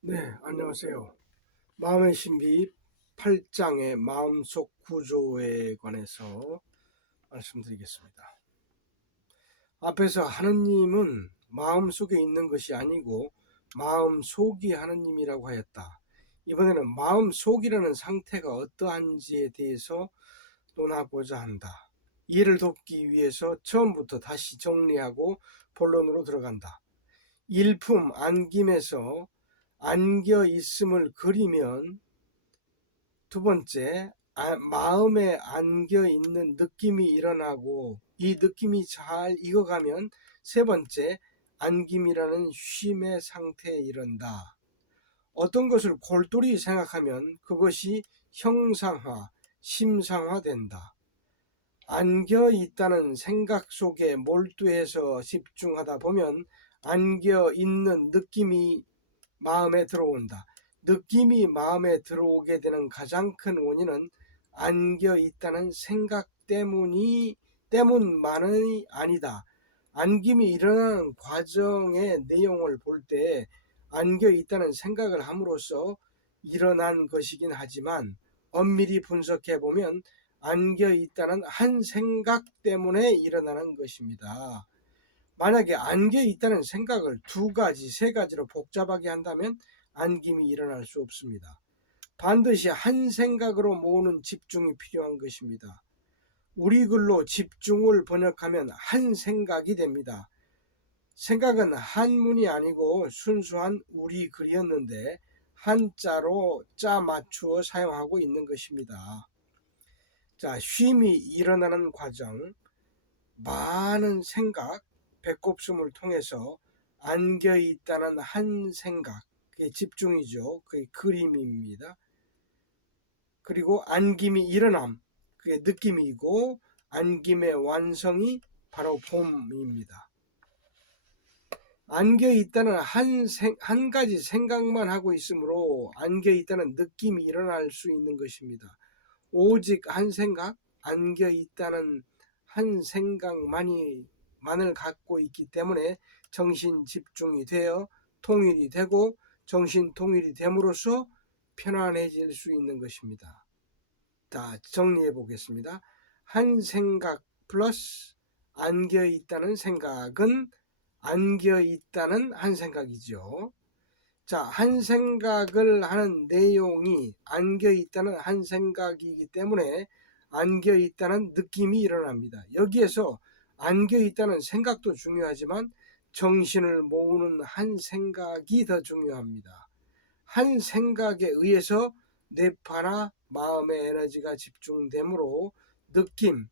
네, 안녕하세요. 마음의 신비 8장의 마음속 구조에 관해서 말씀드리겠습니다. 앞에서 하느님은 마음속에 있는 것이 아니고 마음속이 하느님이라고 하였다. 이번에는 마음속이라는 상태가 어떠한지에 대해서 논하고자 한다. 이해를 돕기 위해서 처음부터 다시 정리하고 본론으로 들어간다. 일품 안김에서 안겨 있음을 그리면, 두 번째, 마음에 안겨 있는 느낌이 일어나고 이 느낌이 잘 익어가면, 세 번째, 안김이라는 쉼의 상태에 이른다. 어떤 것을 골똘히 생각하면 그것이 형상화, 심상화된다. 안겨 있다는 생각 속에 몰두해서 집중하다 보면 안겨 있는 느낌이 마음에 들어온다. 느낌이 마음에 들어오게 되는 가장 큰 원인은 안겨 있다는 생각 때문만이 아니다. 안김이 일어나는 과정의 내용을 볼 때 안겨 있다는 생각을 함으로써 일어난 것이긴 하지만, 엄밀히 분석해 보면 안겨 있다는 한 생각 때문에 일어나는 것입니다. 만약에 안겨 있다는 생각을 두 가지, 세 가지로 복잡하게 한다면 안김이 일어날 수 없습니다. 반드시 한 생각으로 모으는 집중이 필요한 것입니다. 우리 글로 집중을 번역하면 한 생각이 됩니다. 생각은 한문이 아니고 순수한 우리 글이었는데 한자로 짜 맞추어 사용하고 있는 것입니다. 자, 쉼이 일어나는 과정, 많은 생각, 배꼽숨을 통해서 안겨 있다는 한 생각, 그게 집중이죠. 그게 그림입니다. 그리고 안김이 일어남, 그게 느낌이고, 안김의 완성이 바로 봄입니다. 안겨 있다는 한 가지 생각만 하고 있으므로 안겨 있다는 느낌이 일어날 수 있는 것입니다. 오직 한 생각, 안겨 있다는 한 생각만을 갖고 있기 때문에 정신 집중이 되어 통일이 되고, 정신 통일이 됨으로써 편안해질 수 있는 것입니다. 자, 정리해 보겠습니다. 한 생각 플러스 안겨 있다는 생각은 안겨 있다는 한 생각이죠. 자, 한 생각을 하는 내용이 안겨 있다는 한 생각이기 때문에 안겨 있다는 느낌이 일어납니다. 여기에서 안겨 있다는 생각도 중요하지만 정신을 모으는 한 생각이 더 중요합니다. 한 생각에 의해서 뇌파나 마음의 에너지가 집중되므로 느낌,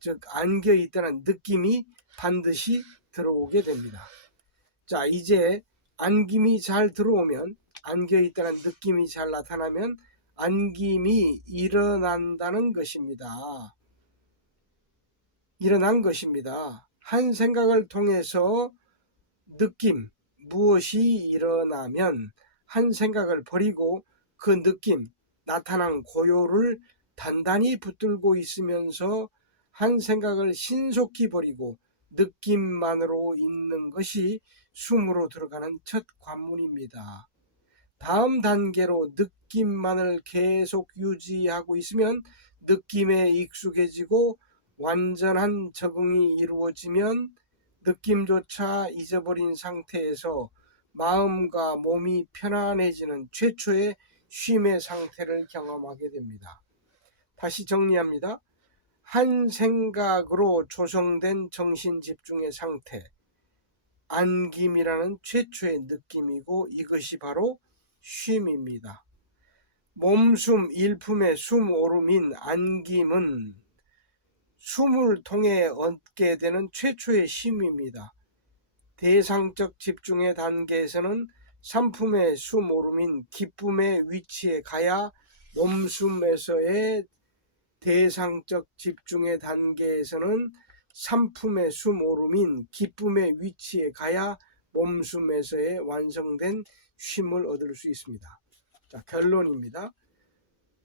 즉 안겨 있다는 느낌이 반드시 들어오게 됩니다. 자, 이제 안김이 잘 들어오면, 안겨 있다는 느낌이 잘 나타나면 안김이 일어난다는 것입니다. 일어난 것입니다. 한 생각을 통해서 느낌, 무엇이 일어나면 한 생각을 버리고 그 느낌, 나타난 고요를 단단히 붙들고 있으면서 한 생각을 신속히 버리고 느낌만으로 있는 것이 숨으로 들어가는 첫 관문입니다. 다음 단계로 느낌만을 계속 유지하고 있으면 느낌에 익숙해지고 완전한 적응이 이루어지면 느낌조차 잊어버린 상태에서 마음과 몸이 편안해지는 최초의 쉼의 상태를 경험하게 됩니다. 다시 정리합니다. 한 생각으로 조성된 정신 집중의 상태, 안김이라는 최초의 느낌이고, 이것이 바로 쉼입니다. 몸숨 일품의 숨오름인 안김은 숨을 통해 얻게 되는 최초의 쉼입니다. 대상적 집중의 단계에서는 삼품의 숨오름인 기쁨의 위치에 가야, 몸숨에서의 대상적 집중의 단계에서는 삼품의 숨오름인 기쁨의 위치에 가야 몸숨에서의 완성된 쉼을 얻을 수 있습니다. 자, 결론입니다.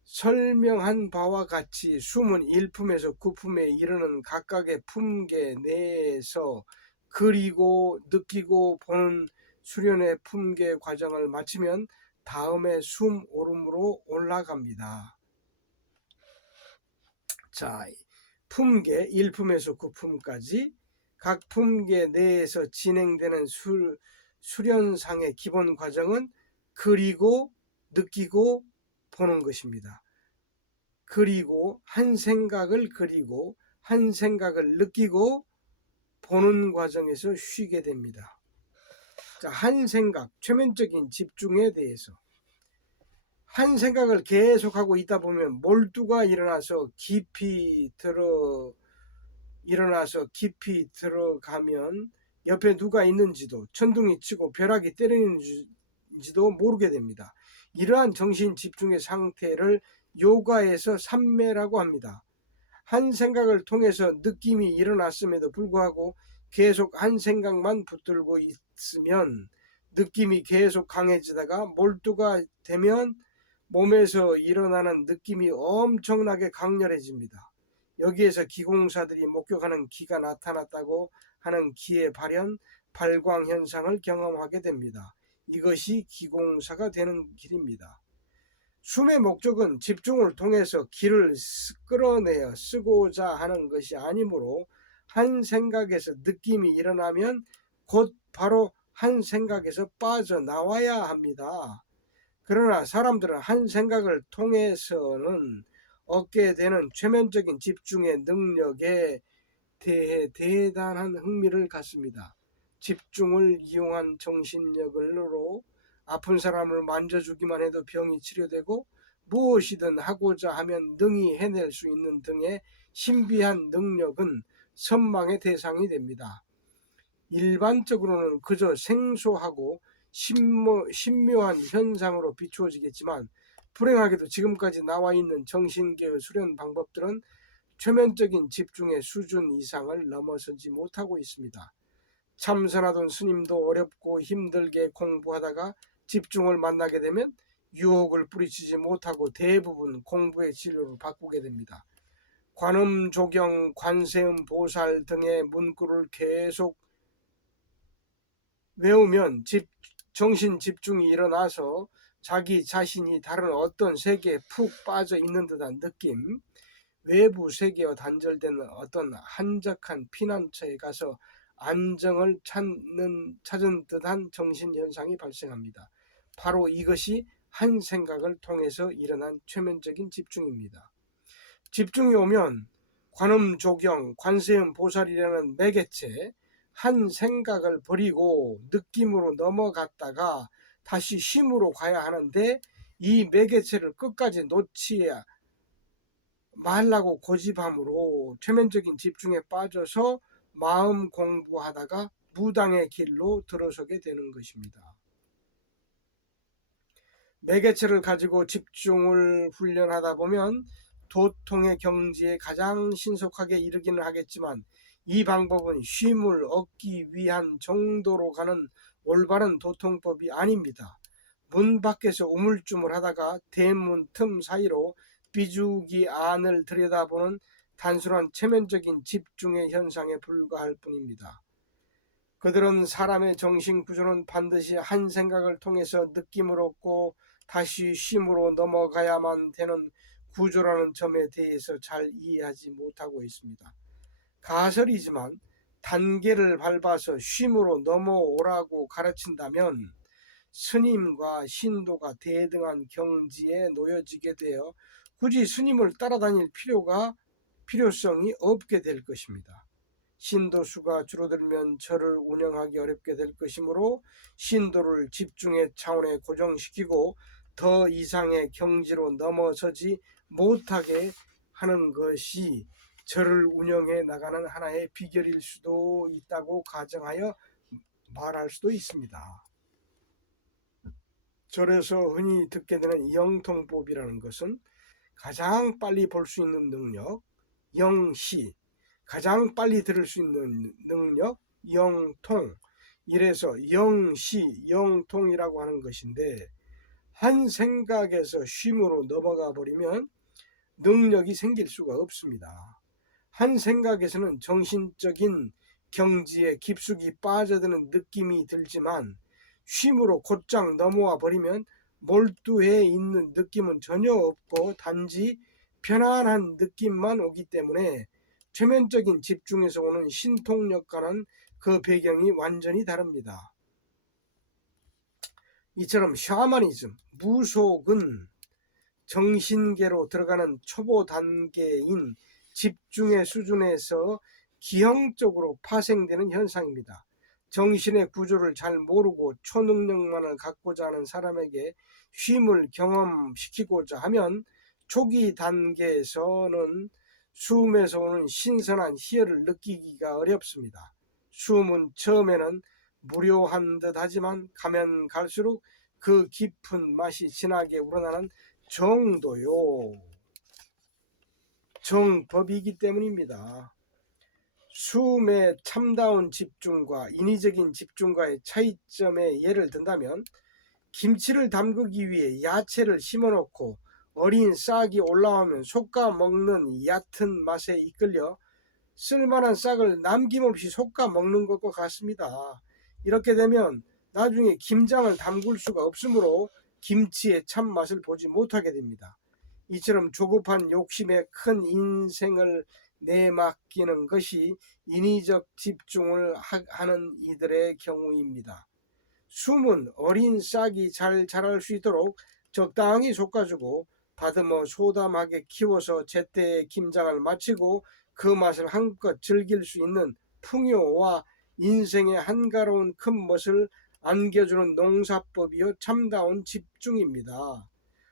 설명한 바와 같이 숨은 1품에서 9품에 이르는 각각의 품계 내에서 그리고 느끼고 보는 수련의 품계 과정을 마치면 다음에 숨 오름으로 올라갑니다. 자, 품계 1품에서 9품까지 각 품계 내에서 진행되는 수련상의 기본 과정은 그리고 느끼고 보는 것입니다. 그리고 한 생각을 그리고 한 생각을 느끼고 보는 과정에서 쉬게 됩니다. 자, 한 생각, 최면적인 집중에 대해서 한 생각을 계속하고 있다 보면 몰두가 일어나서 깊이 들어가면 옆에 누가 있는지도 천둥이 치고 벼락이 때리는지도 모르게 됩니다. 이러한 정신 집중의 상태를 요가에서 삼매라고 합니다. 한 생각을 통해서 느낌이 일어났음에도 불구하고 계속 한 생각만 붙들고 있으면 느낌이 계속 강해지다가 몰두가 되면 몸에서 일어나는 느낌이 엄청나게 강렬해집니다. 여기에서 기공사들이 목격하는 기가 나타났다고 하는 기의 발현, 발광 현상을 경험하게 됩니다. 이것이 기공사가 되는 길입니다. 숨의 목적은 집중을 통해서 기를 끌어내어 쓰고자 하는 것이 아니므로 한 생각에서 느낌이 일어나면 곧 바로 한 생각에서 빠져나와야 합니다. 그러나 사람들은 한 생각을 통해서는 얻게 되는 최면적인 집중의 능력에 대해 대단한 흥미를 갖습니다. 집중을 이용한 정신력으로 아픈 사람을 만져주기만 해도 병이 치료되고 무엇이든 하고자 하면 능히 해낼 수 있는 등의 신비한 능력은 선망의 대상이 됩니다. 일반적으로는 그저 생소하고 신묘한 현상으로 비추어지겠지만 불행하게도 지금까지 나와 있는 정신계의 수련 방법들은 최면적인 집중의 수준 이상을 넘어서지 못하고 있습니다. 참선하던 스님도 어렵고 힘들게 공부하다가 집중을 만나게 되면 유혹을 뿌리치지 못하고 대부분 공부의 진로를 바꾸게 됩니다. 관음, 조경, 관세음, 보살 등의 문구를 계속 외우면 정신 집중이 일어나서 자기 자신이 다른 어떤 세계에 푹 빠져 있는 듯한 느낌, 외부 세계와 단절된 어떤 한적한 피난처에 가서 안정을 찾은 듯한 정신현상이 발생합니다. 바로 이것이 한 생각을 통해서 일어난 최면적인 집중입니다. 집중이 오면 관음, 조경, 관세음, 보살이라는 매개체, 한 생각을 버리고 느낌으로 넘어갔다가 다시 쉼으로 가야 하는데 이 매개체를 끝까지 놓지 말라고 고집함으로 최면적인 집중에 빠져서 마음 공부하다가 무당의 길로 들어서게 되는 것입니다. 매개체를 가지고 집중을 훈련하다 보면 도통의 경지에 가장 신속하게 이르기는 하겠지만 이 방법은 쉼을 얻기 위한 정도로 가는 올바른 도통법이 아닙니다. 문 밖에서 우물쭈물하다가 대문 틈 사이로 비주기 안을 들여다보는 단순한 체면적인 집중의 현상에 불과할 뿐입니다. 그들은 사람의 정신 구조는 반드시 한 생각을 통해서 느낌을 얻고 다시 쉼으로 넘어가야만 되는 구조라는 점에 대해서 잘 이해하지 못하고 있습니다. 가설이지만 단계를 밟아서 쉼으로 넘어오라고 가르친다면 스님과 신도가 대등한 경지에 놓여지게 되어 굳이 스님을 따라다닐 필요성이 없게 될 것입니다. 신도 수가 줄어들면 절을 운영하기 어렵게 될 것이므로 신도를 집중의 차원에 고정시키고 더 이상의 경지로 넘어서지 못하게 하는 것이 절을 운영해 나가는 하나의 비결일 수도 있다고 가정하여 말할 수도 있습니다. 절에서 흔히 듣게 되는 영통법이라는 것은 가장 빨리 볼 수 있는 능력, 영시, 가장 빨리 들을 수 있는 능력, 영통. 이래서 영시, 영통이라고 하는 것인데 한 생각에서 쉼으로 넘어가 버리면 능력이 생길 수가 없습니다. 한 생각에서는 정신적인 경지에 깊숙이 빠져드는 느낌이 들지만 쉼으로 곧장 넘어와 버리면 몰두해 있는 느낌은 전혀 없고 단지 편안한 느낌만 오기 때문에 최면적인 집중에서 오는 신통력과는 그 배경이 완전히 다릅니다. 이처럼 샤머니즘, 무속은 정신계로 들어가는 초보 단계인 집중의 수준에서 기형적으로 파생되는 현상입니다. 정신의 구조를 잘 모르고 초능력만을 갖고자 하는 사람에게 쉼을 경험시키고자 하면 초기 단계에서는 숨에서 오는 신선한 희열을 느끼기가 어렵습니다. 숨은 처음에는 무료한 듯 하지만 가면 갈수록 그 깊은 맛이 진하게 우러나는 정도요. 정법이기 때문입니다. 숨의 참다운 집중과 인위적인 집중과의 차이점에 예를 든다면 김치를 담그기 위해 야채를 심어놓고 어린 싹이 올라오면 솎아 먹는 얕은 맛에 이끌려 쓸만한 싹을 남김없이 솎아 먹는 것과 같습니다. 이렇게 되면 나중에 김장을 담글 수가 없으므로 김치의 참맛을 보지 못하게 됩니다. 이처럼 조급한 욕심에 큰 인생을 내맡기는 것이 인위적 집중을 하는 이들의 경우입니다. 숨은 어린 싹이 잘 자랄 수 있도록 적당히 솎아주고 다듬어 소담하게 키워서 제때에 김장을 마치고 그 맛을 한껏 즐길 수 있는 풍요와 인생의 한가로운 큰 멋을 안겨주는 농사법이요 참다운 집중입니다.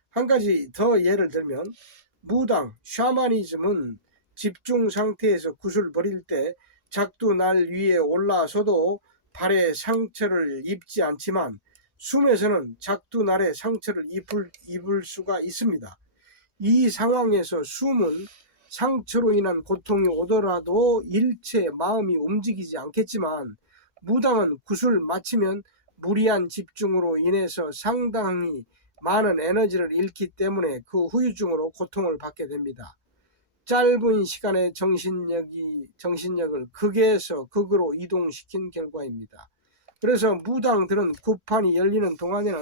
한 가지 더 예를 들면 무당, 샤머니즘은 집중 상태에서 굿을 버릴 때 작두 날 위에 올라서도 발에 상처를 입지 않지만 숨에서는 작두 날에 상처를 입을 수가 있습니다. 이 상황에서 숨은 상처로 인한 고통이 오더라도 일체 마음이 움직이지 않겠지만 무당은 굿을 마치면 무리한 집중으로 인해서 상당히 많은 에너지를 잃기 때문에 그 후유증으로 고통을 받게 됩니다. 짧은 시간에 정신력을 극에서 극으로 이동시킨 결과입니다. 그래서 무당들은 굿판이 열리는 동안에는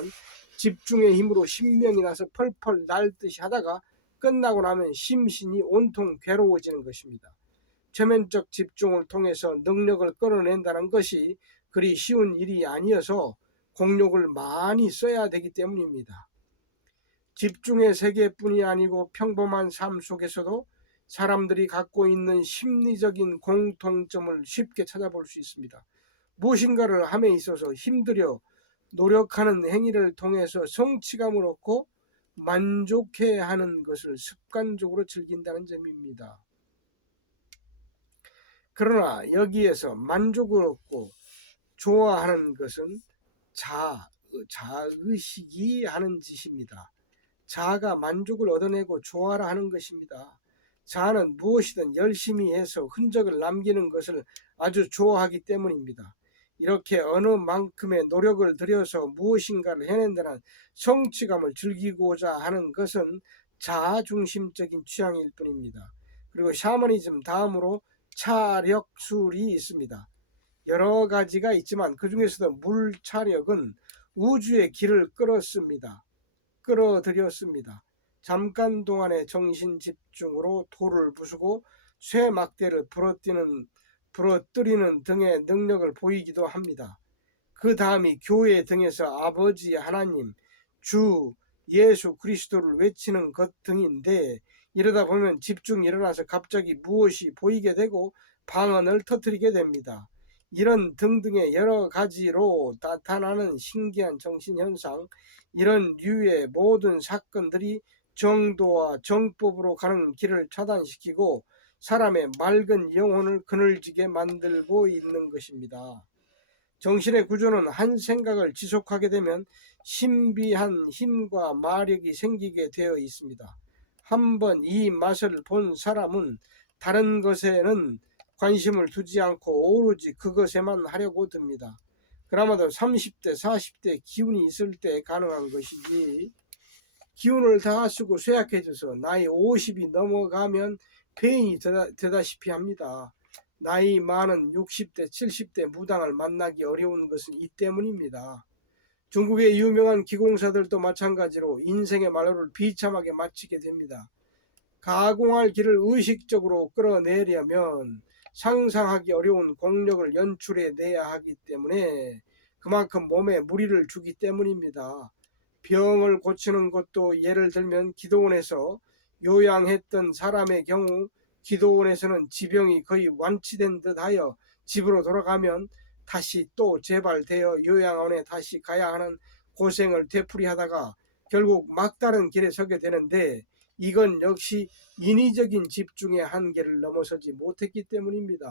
집중의 힘으로 신명이 나서 펄펄 날듯이 하다가 끝나고 나면 심신이 온통 괴로워지는 것입니다. 최면적 집중을 통해서 능력을 끌어낸다는 것이 그리 쉬운 일이 아니어서 공력을 많이 써야 되기 때문입니다. 집중의 세계뿐이 아니고 평범한 삶 속에서도 사람들이 갖고 있는 심리적인 공통점을 쉽게 찾아볼 수 있습니다. 무엇인가를 함에 있어서 힘들여 노력하는 행위를 통해서 성취감을 얻고 만족해하는 것을 습관적으로 즐긴다는 점입니다. 그러나 여기에서 만족을 얻고 좋아하는 것은 자의식이 하는 짓입니다. 자아가 만족을 얻어내고 좋아라 하는 것입니다. 자아는 무엇이든 열심히 해서 흔적을 남기는 것을 아주 좋아하기 때문입니다. 이렇게 어느 만큼의 노력을 들여서 무엇인가를 해낸다는 성취감을 즐기고자 하는 것은 자아중심적인 취향일 뿐입니다. 그리고 샤머니즘 다음으로 차력술이 있습니다. 여러 가지가 있지만 그 중에서도 물차력은 우주의 길을 끌어들였습니다. 잠깐 동안의 정신 집중으로 돌을 부수고 쇠 막대를 부러뜨리는 등의 능력을 보이기도 합니다. 그 다음이 교회 등에서 아버지 하나님, 주 예수 그리스도를 외치는 것 등인데 이러다 보면 집중이 일어나서 갑자기 무엇이 보이게 되고 방언을 터뜨리게 됩니다. 이런 등등의 여러 가지로 나타나는 신기한 정신현상, 이런 류의 모든 사건들이 정도와 정법으로 가는 길을 차단시키고 사람의 맑은 영혼을 그늘지게 만들고 있는 것입니다. 정신의 구조는 한 생각을 지속하게 되면 신비한 힘과 마력이 생기게 되어 있습니다. 한번 이 맛을 본 사람은 다른 것에는 관심을 두지 않고 오로지 그것에만 하려고 듭니다. 그나마도 30대, 40대 기운이 있을 때 가능한 것이지 기운을 다 쓰고 쇠약해져서 나이 50이 넘어가면 폐인이 되다시피 합니다. 나이 많은 60대, 70대 무당을 만나기 어려운 것은 이 때문입니다. 중국의 유명한 기공사들도 마찬가지로 인생의 말로를 비참하게 마치게 됩니다. 가공할 길을 의식적으로 끌어내려면 상상하기 어려운 공력을 연출해내야 하기 때문에 그만큼 몸에 무리를 주기 때문입니다. 병을 고치는 것도 예를 들면 기도원에서 요양했던 사람의 경우 기도원에서는 지병이 거의 완치된 듯하여 집으로 돌아가면 다시 또 재발되어 요양원에 다시 가야 하는 고생을 되풀이하다가 결국 막다른 길에 서게 되는데, 이건 역시 인위적인 집중의 한계를 넘어서지 못했기 때문입니다.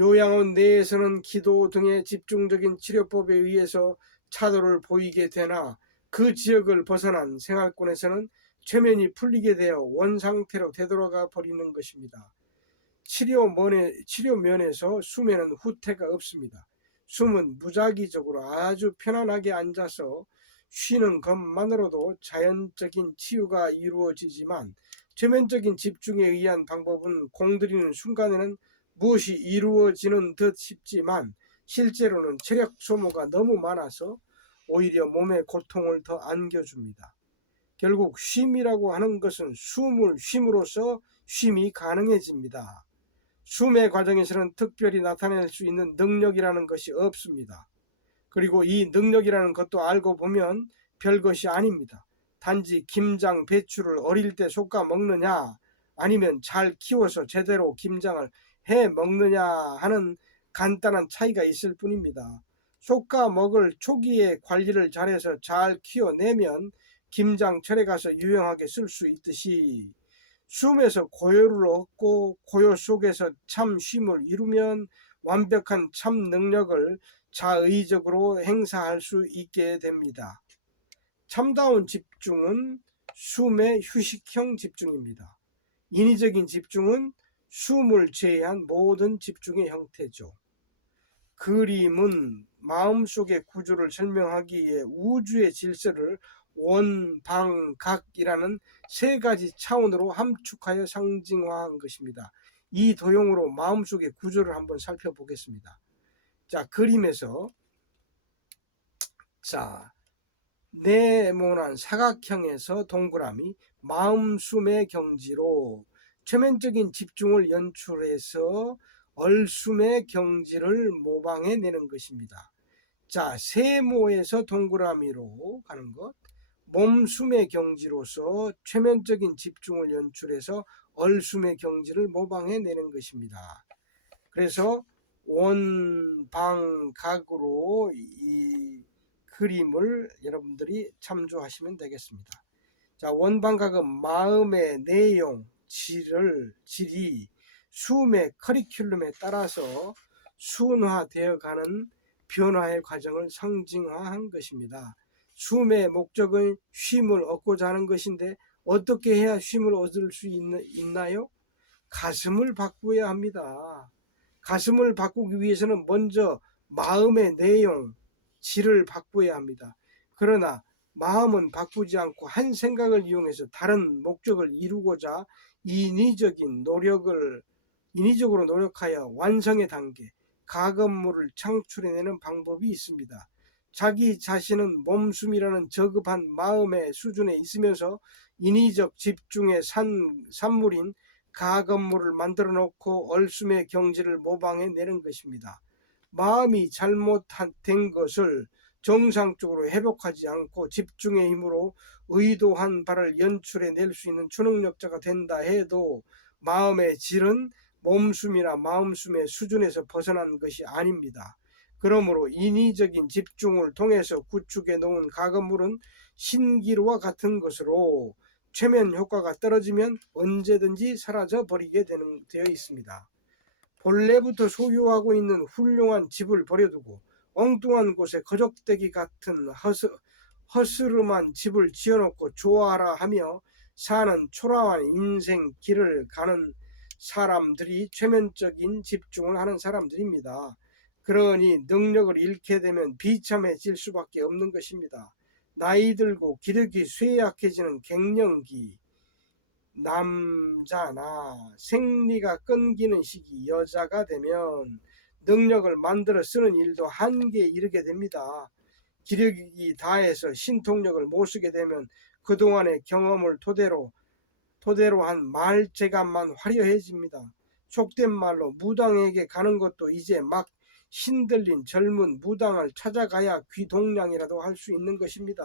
요양원 내에서는 기도 등의 집중적인 치료법에 의해서 차도를 보이게 되나 그 지역을 벗어난 생활권에서는 최면이 풀리게 되어 원상태로 되돌아가 버리는 것입니다. 치료면에서 숨에는 후퇴가 없습니다. 숨은 무작위적으로 아주 편안하게 앉아서 쉬는 것만으로도 자연적인 치유가 이루어지지만, 최면적인 집중에 의한 방법은 공들이는 순간에는 무엇이 이루어지는 듯 싶지만 실제로는 체력 소모가 너무 많아서 오히려 몸에 고통을 더 안겨줍니다. 결국 쉼이라고 하는 것은 숨을 쉼으로써 쉼이 가능해집니다. 숨의 과정에서는 특별히 나타낼 수 있는 능력이라는 것이 없습니다. 그리고 이 능력이라는 것도 알고 보면 별것이 아닙니다. 단지 김장, 배추를 어릴 때 솎아 먹느냐 아니면 잘 키워서 제대로 김장을 해 먹느냐 하는 간단한 차이가 있을 뿐입니다. 솎아 먹을 초기에 관리를 잘해서 잘 키워내면 김장철에 가서 유용하게 쓸 수 있듯이, 숨에서 고요를 얻고 고요 속에서 참 쉼을 이루면 완벽한 참 능력을 자의적으로 행사할 수 있게 됩니다. 참다운 집중은 숨의 휴식형 집중입니다. 인위적인 집중은 숨을 제외한 모든 집중의 형태죠. 그림은 마음속의 구조를 설명하기 위해 우주의 질서를 원방각이라는 세 가지 차원으로 함축하여 상징화한 것입니다. 이 도형으로 마음속의 구조를 한번 살펴보겠습니다. 자, 그림에서 네모난 사각형에서 동그라미, 마음숨의 경지로 최면적인 집중을 연출해서 얼숨의 경지를 모방해내는 것입니다. 자, 세모에서 동그라미로 가는 것, 몸숨의 경지로서 최면적인 집중을 연출해서 얼숨의 경지를 모방해내는 것입니다. 그래서 원방각으로 이 그림을 여러분들이 참조하시면 되겠습니다. 자, 원방각은 마음의 내용, 질이 숨의 커리큘럼에 따라서 순화되어 가는 변화의 과정을 상징화한 것입니다. 숨의 목적은 쉼을 얻고자 하는 것인데 어떻게 해야 쉼을 얻을 수 있나요? 가슴을 바꾸어야 합니다. 가슴을 바꾸기 위해서는 먼저 마음의 내용, 질을 바꾸어야 합니다. 그러나 마음은 바꾸지 않고 한 생각을 이용해서 다른 목적을 이루고자 인위적으로 노력하여 완성의 단계, 가건물을 창출해내는 방법이 있습니다. 자기 자신은 몸숨이라는 저급한 마음의 수준에 있으면서 인위적 집중의 산물인 가건물을 만들어 놓고 얼숨의 경지를 모방해내는 것입니다. 마음이 잘못된 것을 정상적으로 회복하지 않고 집중의 힘으로 의도한 바를 연출해낼 수 있는 초능력자가 된다 해도 마음의 질은 몸숨이나 마음숨의 수준에서 벗어난 것이 아닙니다. 그러므로 인위적인 집중을 통해서 구축해 놓은 가건물은 신기루와 같은 것으로 최면 효과가 떨어지면 언제든지 사라져 버리게 되어 있습니다. 본래부터 소유하고 있는 훌륭한 집을 버려두고 엉뚱한 곳에 거적대기 같은 허스름한 집을 지어놓고 좋아하라 하며 사는 초라한 인생 길을 가는 사람들이 최면적인 집중을 하는 사람들입니다. 그러니 능력을 잃게 되면 비참해질 수밖에 없는 것입니다. 나이 들고 기력이 쇠약해지는 갱년기, 남자나 생리가 끊기는 시기, 여자가 되면 능력을 만들어 쓰는 일도 한계에 이르게 됩니다. 기력이 다해서 신통력을 못 쓰게 되면 그동안의 경험을 토대로 한 말재간만 화려해집니다. 속된 말로 무당에게 가는 것도 이제 막 신들린 젊은 무당을 찾아가야 귀동냥이라도 할 수 있는 것입니다.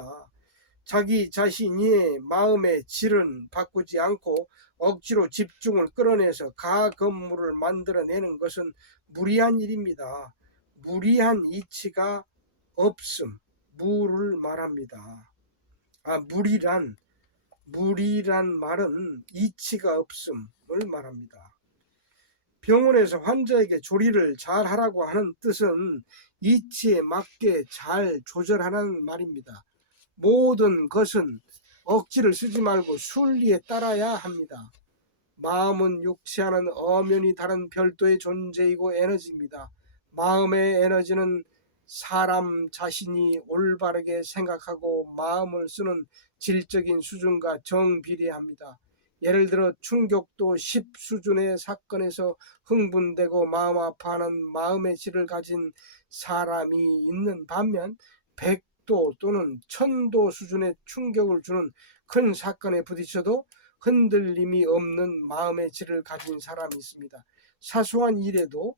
자기 자신의 마음의 질은 바꾸지 않고 억지로 집중을 끌어내서 가건물을 만들어내는 것은 무리한 일입니다. 무리한 이치가 없음, 무를 말합니다. 무리란 말은 이치가 없음을 말합니다. 병원에서 환자에게 조리를 잘 하라고 하는 뜻은 이치에 맞게 잘 조절하라는 말입니다. 모든 것은 억지를 쓰지 말고 순리에 따라야 합니다. 마음은 육체와는 엄연히 다른 별도의 존재이고 에너지입니다. 마음의 에너지는 사람 자신이 올바르게 생각하고 마음을 쓰는 질적인 수준과 정비례합니다. 예를 들어 충격도 10 수준의 사건에서 흥분되고 마음 아파하는 마음의 질을 가진 사람이 있는 반면 100도 또는 1000도 수준의 충격을 주는 큰 사건에 부딪혀도 흔들림이 없는 마음의 질을 가진 사람이 있습니다. 사소한 일에도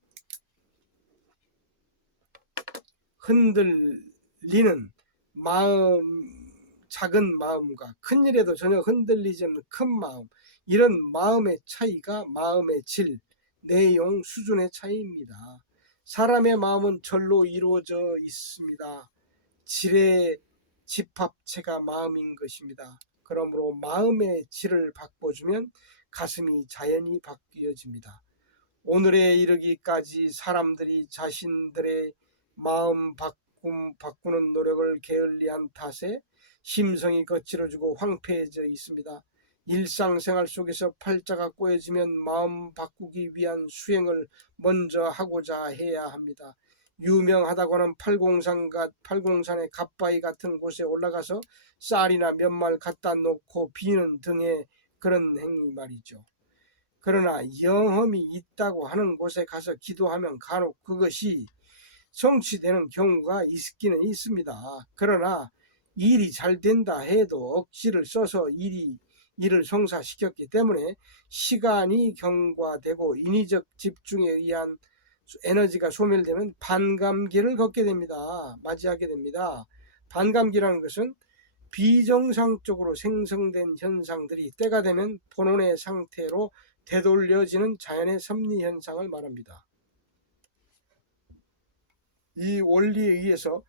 흔들리는 마음, 작은 마음과 큰 일에도 전혀 흔들리지 않는 큰 마음, 이런 마음의 차이가 마음의 질, 내용, 수준의 차이입니다. 사람의 마음은 절로 이루어져 있습니다. 질의 집합체가 마음인 것입니다. 그러므로 마음의 질을 바꿔주면 가슴이 자연히 바뀌어집니다. 오늘에 이르기까지 사람들이 자신들의 마음 바꾸는 노력을 게을리한 탓에 심성이 거칠어지고 황폐해져 있습니다. 일상생활 속에서 팔자가 꼬여지면 마음 바꾸기 위한 수행을 먼저 하고자 해야 합니다. 유명하다고 하는 팔공산의 갓바위 같은 곳에 올라가서 쌀이나 몇말 갖다 놓고 비는 등의 그런 행위 말이죠. 그러나 영험이 있다고 하는 곳에 가서 기도하면 간혹 그것이 성취되는 경우가 있기는 있습니다. 그러나 일이 잘 된다 해도 억지를 써서 일을 성사시켰기 때문에 시간이 경과되고 인위적 집중에 의한 에너지가 소멸되면 반감기를 맞이하게 됩니다. 반감기라는 것은 비정상적으로 생성된 현상들이 때가 되면 본원의 상태로 되돌려지는 자연의 섭리 현상을 말합니다. 이 원리에 의해서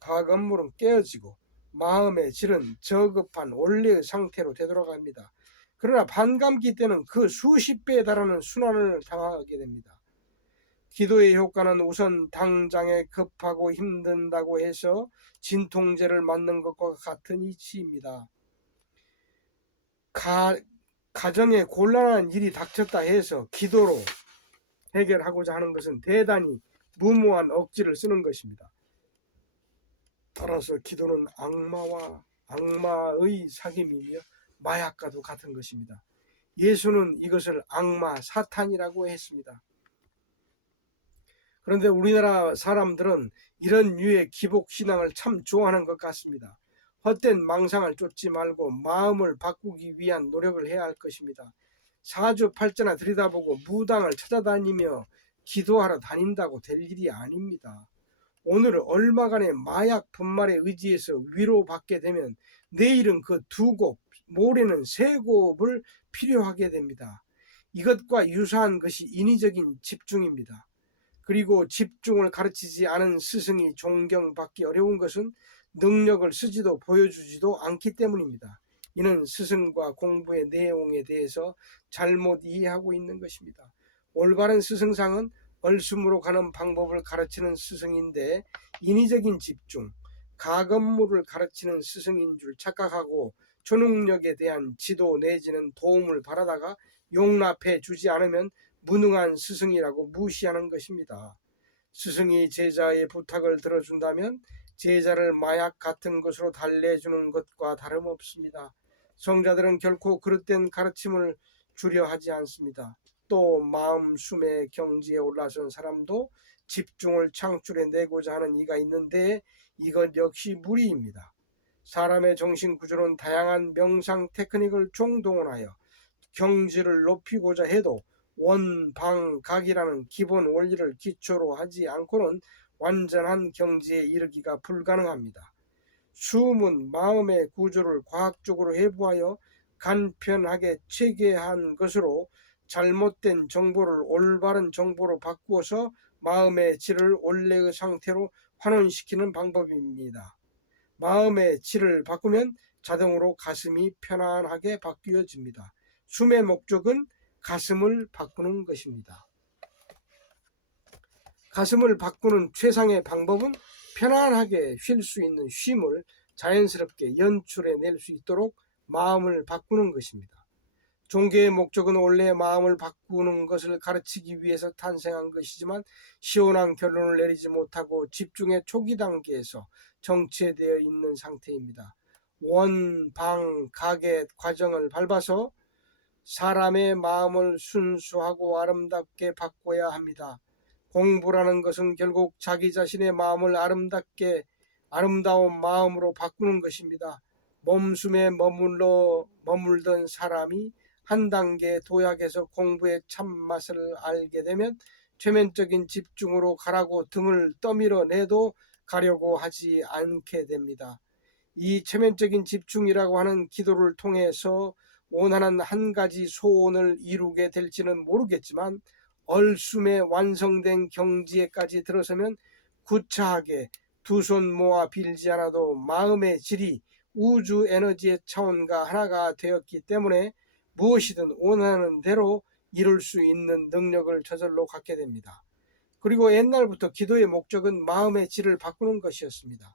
가건물은 깨어지고 마음의 질은 저급한 원래의 상태로 되돌아갑니다. 그러나 반감기 때는 그 수십 배에 달하는 순환을 당하게 됩니다. 기도의 효과는 우선 당장에 급하고 힘든다고 해서 진통제를 맞는 것과 같은 이치입니다. 가정에 곤란한 일이 닥쳤다 해서 기도로 해결하고자 하는 것은 대단히 무모한 억지를 쓰는 것입니다. 따라서 기도는 악마의 사귐이며 마약과도 같은 것입니다. 예수는 이것을 악마, 사탄이라고 했습니다. 그런데 우리나라 사람들은 이런 류의 기복신앙을 참 좋아하는 것 같습니다. 헛된 망상을 쫓지 말고 마음을 바꾸기 위한 노력을 해야 할 것입니다. 사주팔자나 들여다보고 무당을 찾아다니며 기도하러 다닌다고 될 일이 아닙니다. 오늘 얼마간의 마약 분말에 의지해서 위로받게 되면 내일은 그 2곱, 모레는 3곱을 필요하게 됩니다. 이것과 유사한 것이 인위적인 집중입니다. 그리고 집중을 가르치지 않은 스승이 존경받기 어려운 것은 능력을 쓰지도 보여주지도 않기 때문입니다. 이는 스승과 공부의 내용에 대해서 잘못 이해하고 있는 것입니다. 올바른 스승상은 얼숨으로 가는 방법을 가르치는 스승인데 인위적인 집중, 가건물을 가르치는 스승인 줄 착각하고 초능력에 대한 지도 내지는 도움을 바라다가 용납해 주지 않으면 무능한 스승이라고 무시하는 것입니다. 스승이 제자의 부탁을 들어준다면 제자를 마약 같은 것으로 달래주는 것과 다름없습니다. 성자들은 결코 그릇된 가르침을 주려 하지 않습니다. 또 마음 숨의 경지에 올라선 사람도 집중을 창출해내고자 하는 이가 있는데 이것 역시 무리입니다. 사람의 정신 구조는 다양한 명상 테크닉을 총동원하여 경지를 높이고자 해도 원방각이라는 기본 원리를 기초로 하지 않고는 완전한 경지에 이르기가 불가능합니다. 숨은 마음의 구조를 과학적으로 해부하여 간편하게 체계한 것으로 잘못된 정보를 올바른 정보로 바꾸어서 마음의 질을 원래의 상태로 환원시키는 방법입니다. 마음의 질을 바꾸면 자동으로 가슴이 편안하게 바뀌어집니다. 숨의 목적은 가슴을 바꾸는 것입니다. 가슴을 바꾸는 최상의 방법은 편안하게 쉴 수 있는 쉼을 자연스럽게 연출해낼 수 있도록 마음을 바꾸는 것입니다. 종교의 목적은 원래 마음을 바꾸는 것을 가르치기 위해서 탄생한 것이지만 시원한 결론을 내리지 못하고 집중의 초기 단계에서 정체되어 있는 상태입니다. 원방각의 과정을 밟아서 사람의 마음을 순수하고 아름답게 바꿔야 합니다. 공부라는 것은 결국 자기 자신의 마음을 아름다운 마음으로 바꾸는 것입니다. 몸숨에 머물던 사람이 한 단계 도약해서 공부의 참맛을 알게 되면 최면적인 집중으로 가라고 등을 떠밀어 내도 가려고 하지 않게 됩니다. 이 최면적인 집중이라고 하는 기도를 통해서 원하는 한 가지 소원을 이루게 될지는 모르겠지만 얼숨에 완성된 경지에까지 들어서면 구차하게 두 손 모아 빌지 않아도 마음의 질이 우주 에너지의 차원과 하나가 되었기 때문에 무엇이든 원하는 대로 이룰 수 있는 능력을 저절로 갖게 됩니다. 그리고 옛날부터 기도의 목적은 마음의 질을 바꾸는 것이었습니다.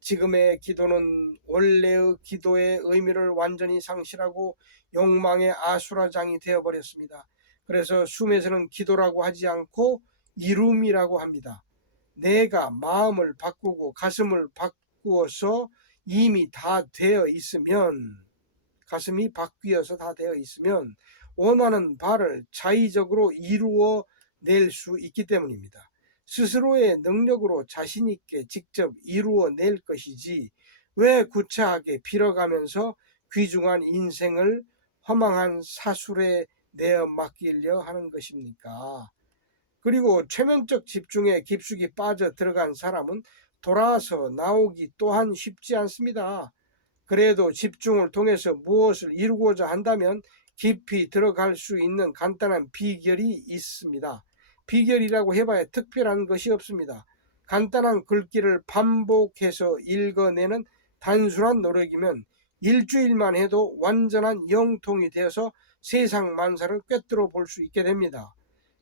지금의 기도는 원래의 기도의 의미를 완전히 상실하고 욕망의 아수라장이 되어버렸습니다. 그래서 숨에서는 기도라고 하지 않고 이룸이라고 합니다. 내가 마음을 바꾸고 가슴을 바꾸어서 이미 다 되어 있으면, 가슴이 바뀌어서 다 되어 있으면 원하는 바를 자의적으로 이루어 낼 수 있기 때문입니다. 스스로의 능력으로 자신 있게 직접 이루어낼 것이지 왜 구차하게 빌어가면서 귀중한 인생을 허망한 사술에 내어 맡기려 하는 것입니까? 그리고 최면적 집중에 깊숙이 빠져 들어간 사람은 돌아서 나오기 또한 쉽지 않습니다. 그래도 집중을 통해서 무엇을 이루고자 한다면 깊이 들어갈 수 있는 간단한 비결이 있습니다. 비결이라고 해봐야 특별한 것이 없습니다. 간단한 글귀를 반복해서 읽어내는 단순한 노력이면 일주일만 해도 완전한 영통이 되어서 세상 만사를 꿰뚫어 볼 수 있게 됩니다.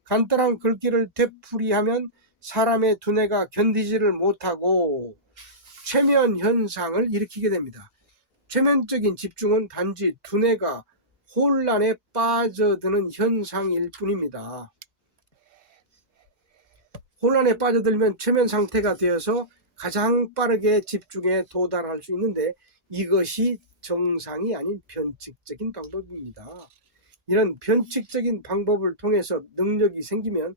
간단한 글귀를 되풀이하면 사람의 두뇌가 견디지를 못하고 최면 현상을 일으키게 됩니다. 최면적인 집중은 단지 두뇌가 혼란에 빠져드는 현상일 뿐입니다. 혼란에 빠져들면 최면 상태가 되어서 가장 빠르게 집중에 도달할 수 있는데 이것이 정상이 아닌 변칙적인 방법입니다. 이런 변칙적인 방법을 통해서 능력이 생기면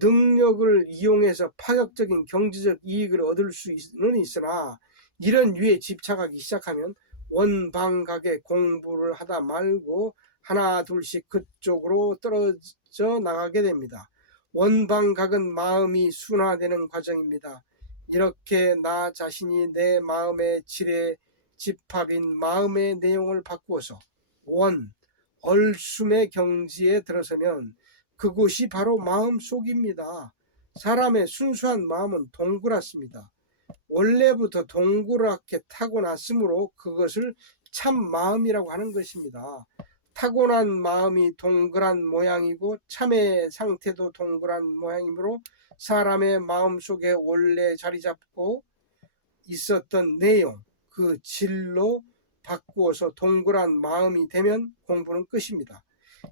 능력을 이용해서 파격적인 경제적 이익을 얻을 수는 있으나 이런 유에 집착하기 시작하면 원방각의 공부를 하다 말고 하나 둘씩 그쪽으로 떨어져 나가게 됩니다. 원방각은 마음이 순화되는 과정입니다. 이렇게 나 자신이 내 마음의 질의 집합인 마음의 내용을 바꾸어서 얼숨의 경지에 들어서면 그곳이 바로 마음속입니다. 사람의 순수한 마음은 동그랗습니다. 원래부터 동그랗게 타고났으므로 그것을 참 마음이라고 하는 것입니다. 타고난 마음이 동그란 모양이고 참의 상태도 동그란 모양이므로 사람의 마음속에 원래 자리 잡고 있었던 내용, 그 질로 바꾸어서 동그란 마음이 되면 공부는 끝입니다.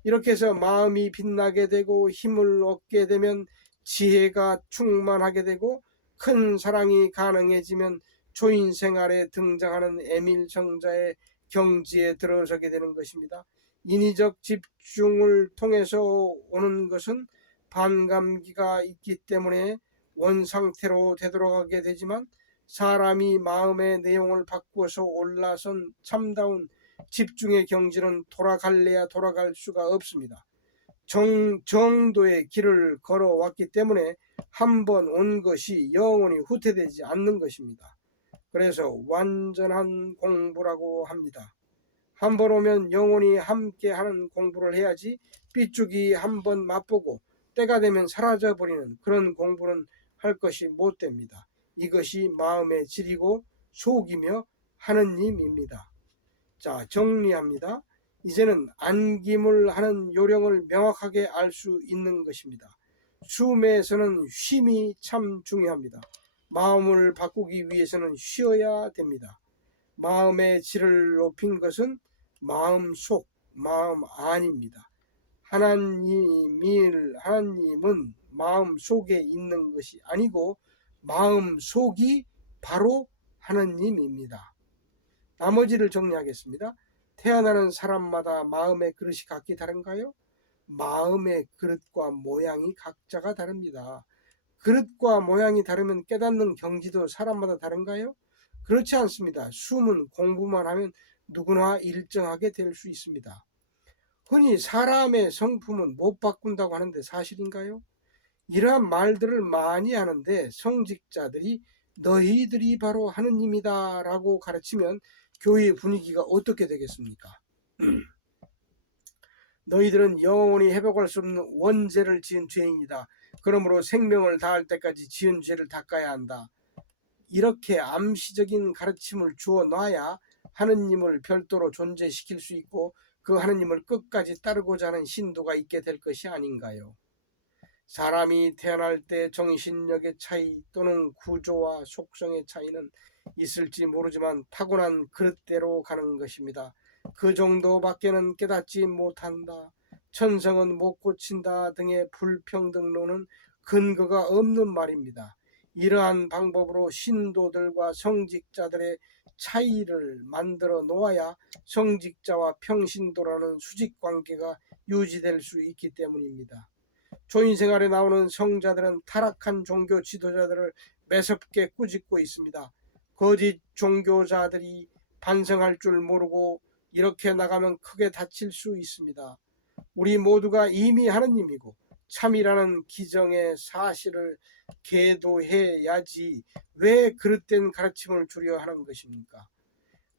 이렇게 해서 마음이 빛나게 되고 힘을 얻게 되면 지혜가 충만하게 되고 큰 사랑이 가능해지면 초인 생활에 등장하는 애밀성자의 경지에 들어서게 되는 것입니다. 인위적 집중을 통해서 오는 것은 반감기가 있기 때문에 원상태로 되돌아가게 되지만 사람이 마음의 내용을 바꾸어서 올라선 참다운 집중의 경지는 돌아갈래야 돌아갈 수가 없습니다. 정도의 길을 걸어왔기 때문에 한 번 온 것이 영원히 후퇴되지 않는 것입니다. 그래서 완전한 공부라고 합니다. 한 번 오면 영원히 함께하는 공부를 해야지 삐죽이 한 번 맛보고 때가 되면 사라져버리는 그런 공부는 할 것이 못 됩니다. 이것이 마음의 질이고 속이며 하느님입니다. 자, 정리합니다. 이제는 안김을 하는 요령을 명확하게 알 수 있는 것입니다. 숨에서는 쉼이 참 중요합니다. 마음을 바꾸기 위해서는 쉬어야 됩니다. 마음의 질을 높인 것은 마음 속, 마음 안입니다. 하나님은 마음 속에 있는 것이 아니고 마음 속이 바로 하나님입니다. 나머지를 정리하겠습니다. 태어나는 사람마다 마음의 그릇이 각기 다른가요? 마음의 그릇과 모양이 각자가 다릅니다. 그릇과 모양이 다르면 깨닫는 경지도 사람마다 다른가요? 그렇지 않습니다. 숨은 공부만 하면 누구나 일정하게 될 수 있습니다. 흔히 사람의 성품은 못 바꾼다고 하는데 사실인가요? 이러한 말들을 많이 하는데 성직자들이 너희들이 바로 하느님이다 라고 가르치면 교회의 분위기가 어떻게 되겠습니까? 너희들은 영원히 회복할 수 없는 원죄를 지은 죄인이다. 그러므로 생명을 다할 때까지 지은 죄를 닦아야 한다. 이렇게 암시적인 가르침을 주어 놔야 하느님을 별도로 존재시킬 수 있고 그 하느님을 끝까지 따르고자 하는 신도가 있게 될 것이 아닌가요? 사람이 태어날 때 정신력의 차이 또는 구조와 속성의 차이는 있을지 모르지만 타고난 그릇대로 가는 것입니다. 그 정도밖에는 깨닫지 못한다. 천성은 못 고친다 등의 불평등론은 근거가 없는 말입니다. 이러한 방법으로 신도들과 성직자들의 차이를 만들어 놓아야 성직자와 평신도라는 수직관계가 유지될 수 있기 때문입니다. 조인생활에 나오는 성자들은 타락한 종교 지도자들을 매섭게 꾸짖고 있습니다. 거짓 종교자들이 반성할 줄 모르고 이렇게 나가면 크게 다칠 수 있습니다. 우리 모두가 이미 하느님이고 참이라는 기정의 사실을 계도해야지 왜 그릇된 가르침을 주려 하는 것입니까?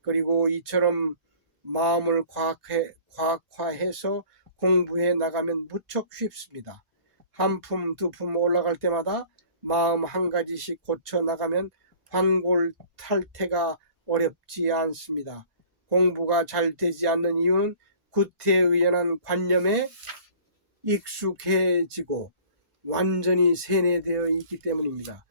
그리고 이처럼 마음을 과학화해서 공부해 나가면 무척 쉽습니다. 한 품, 두 품 올라갈 때마다 마음 한 가지씩 고쳐 나가면 환골탈태가 어렵지 않습니다. 공부가 잘 되지 않는 이유는 구태의연한 관념에 익숙해지고 완전히 세뇌되어 있기 때문입니다.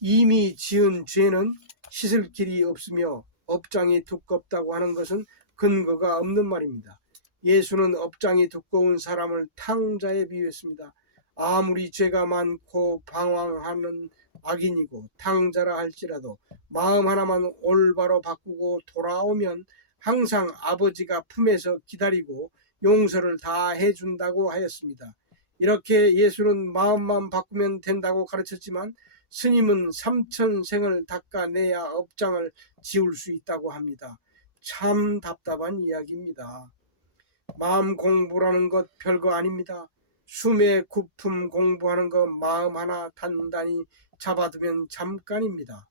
이미 지은 죄는 씻을 길이 없으며 업장이 두껍다고 하는 것은 근거가 없는 말입니다. 예수는 업장이 두꺼운 사람을 탕자에 비유했습니다. 아무리 죄가 많고 방황하는 악인이고 탕자라 할지라도 마음 하나만 올바로 바꾸고 돌아오면 항상 아버지가 품에서 기다리고 용서를 다 해준다고 하였습니다. 이렇게 예수는 마음만 바꾸면 된다고 가르쳤지만 스님은 3000생을 닦아내야 업장을 지울 수 있다고 합니다. 참 답답한 이야기입니다. 마음 공부라는 것 별거 아닙니다. 숨의 구품 공부하는 것 마음 하나 단단히 잡아두면 잠깐입니다.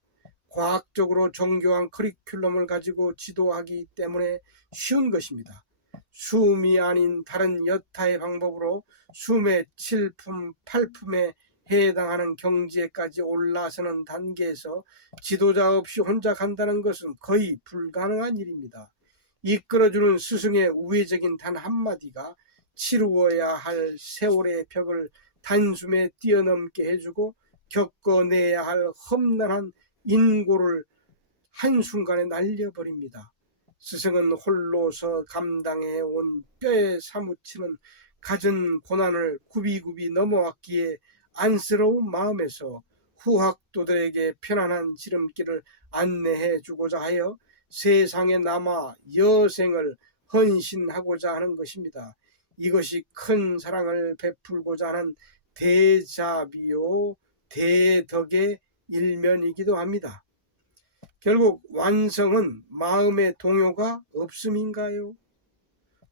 과학적으로 정교한 커리큘럼을 가지고 지도하기 때문에 쉬운 것입니다. 숨이 아닌 다른 여타의 방법으로 숨의 7품, 8품에 해당하는 경지에까지 올라서는 단계에서 지도자 없이 혼자 간다는 것은 거의 불가능한 일입니다. 이끌어주는 스승의 우회적인 단 한마디가 치루어야 할 세월의 벽을 단숨에 뛰어넘게 해주고 겪어내야 할 험난한 인고를 한순간에 날려버립니다. 스승은 홀로서 감당해온 뼈에 사무치는 갖은 고난을 굽이굽이 넘어왔기에 안쓰러운 마음에서 후학도들에게 편안한 지름길을 안내해 주고자 하여 세상에 남아 여생을 헌신하고자 하는 것입니다. 이것이 큰 사랑을 베풀고자 하는 대자비요 대덕의 일면이기도 합니다. 결국 완성은 마음의 동요가 없음인가요?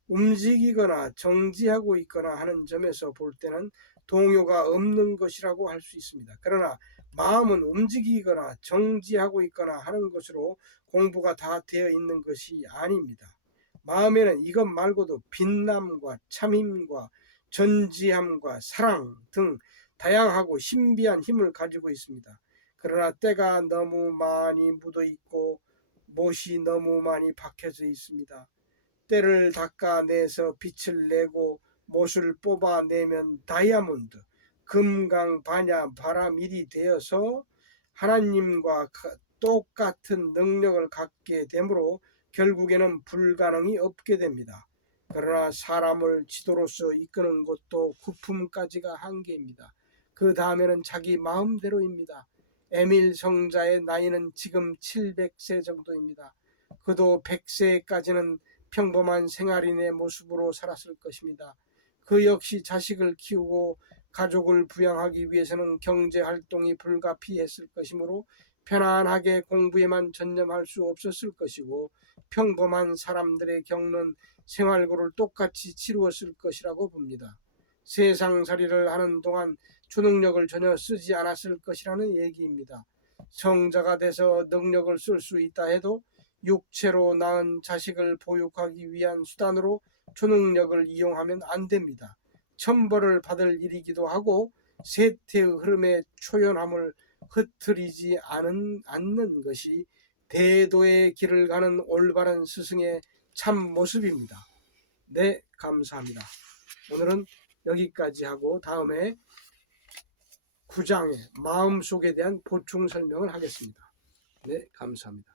움직이거나 정지하고 있거나 하는 점에서 볼 때는 동요가 없는 것이라고 할 수 있습니다. 그러나 마음은 움직이거나 정지하고 있거나 하는 것으로 공부가 다 되어 있는 것이 아닙니다. 마음에는 이것 말고도 빛남과 참힘과 전지함과 사랑 등 다양하고 신비한 힘을 가지고 있습니다. 그러나 때가 너무 많이 묻어 있고 못이 너무 많이 박혀져 있습니다. 때를 닦아내서 빛을 내고 못을 뽑아내면 다이아몬드, 금강, 반야, 바라밀이 되어서 하나님과 똑같은 능력을 갖게 되므로 결국에는 불가능이 없게 됩니다. 그러나 사람을 지도로서 이끄는 것도 구품까지가 한계입니다. 그 다음에는 자기 마음대로입니다. 에밀 성자의 나이는 지금 700세 정도입니다. 그도 100세까지는 평범한 생활인의 모습으로 살았을 것입니다. 그 역시 자식을 키우고 가족을 부양하기 위해서는 경제활동이 불가피했을 것이므로 편안하게 공부에만 전념할 수 없었을 것이고 평범한 사람들의 겪는 생활고를 똑같이 치루었을 것이라고 봅니다. 세상살이를 하는 동안 초능력을 전혀 쓰지 않았을 것이라는 얘기입니다. 성자가 돼서 능력을 쓸 수 있다 해도 육체로 낳은 자식을 보육하기 위한 수단으로 초능력을 이용하면 안 됩니다. 천벌을 받을 일이기도 하고 세태의 흐름의 초연함을 흐트리지 않는 것이 대도의 길을 가는 올바른 스승의 참 모습입니다. 네, 감사합니다. 오늘은 여기까지 하고 다음에 9장의 마음속에 대한 보충 설명을 하겠습니다. 네, 감사합니다.